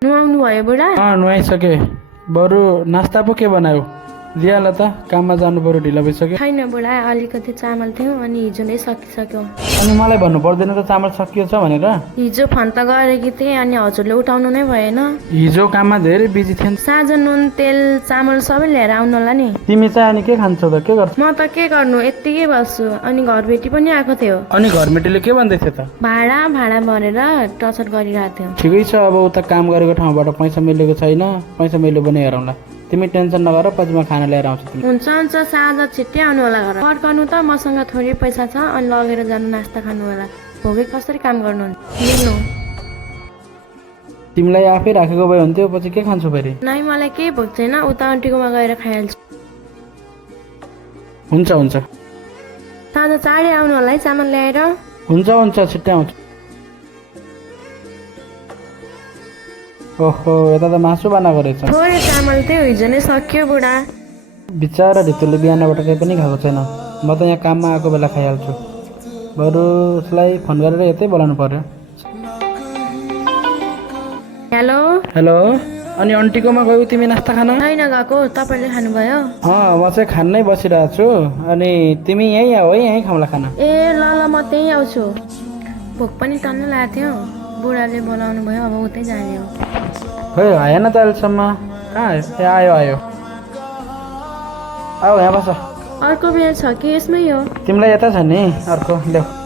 नुहाउनु भयो बुढा? नुहाइसके। बरु नास्ता पो के बनायो? दिइहाल त, काममा जानु पर्यो, ढिलो भइसक्यो। छैन बुढा, अलिकति चामल थियो अनि हिजो नै सकिसक्यो। अनि मलाई भन्नु पर्दैन त चामल सकियो छ भनेर? हिजो फोन त गरेकी थिएँ अनि हजुरले उठाउनु नै भएन। हिजो काममा धेरै बिजी थिएँ। साँझ नुन तेल चामल सबै लिएर आउनु होला नि। तिमी चाहिँ अनि के खान्छौ त? के गर्छौ? म त के गर्नु, यत्तिकै बस्छु। अनि घरबेटी पनि आएको थियो। अनि घरमेटीले के भन्दै थियो त? भाडा भरेर टर्चर गरिरहेको थियो। ठिकै छ, अब उता काम गरेको ठाउँबाट पैसा मिलेको छैन, पैसा मिल्यो भने हेरौँला। तिमी टेन्सन नगर, पछि म खाना लिएर आउँछु। तिमी हुन्छ साँझ छिट्टै आउनु होला घर। फर्काउनु त मसँग थोरै पैसा छ, अनि लगेर जानु नास्ता खानु होला। भोगे कसरी काम गर्नुहुन्छ? लिनु। तिमीलाई आफै राखेको भए हुन्थ्यो, पछि के खान्छौ फेरि? नै मलाई केही भोक छैन, उता आन्टीकोमा गएर खाइहाल्छु। हुन्छ हुन्छ। साँझ चाँडै आउनु होला है चामल ल्याएर। हुन्छ छिट्टै आउँछु। ओहो, यता त मासु बनाएको रहेछ। थोरै चामल थियो, हिजो नै सकियो बुढा। बिचरा ढितुले बिहानबाट केही पनि खाएको छैन। म त यहाँ काममा आएको बेला खाइहाल्छु। बरु उसलाई फोन गरेर यतै बोलाउनु पर्यो। हेलो। हेलो, अनि आन्टीकोमा गयौ तिमी नास्ता खान? छैन गएको, तपाईँले खानुभयो? म चाहिँ खान्नै बसिरहेको छु। अनि तिमी यहीँ आऊ है, यहीँ खाउँला खाना। ए ल म त्यहीँ आउँछु। भोक पनि टन्न लागेको थियो, बुढाले बोलाउनु भयो, अब उतै जाने हो। खै आएन त अहिलेसम्म। कहाँ आयो? आयो आऊ, यहाँ बस। अर्को बिहा छ कि यसमै हो? तिमीलाई यता छ नि अर्को, ल्याऊ।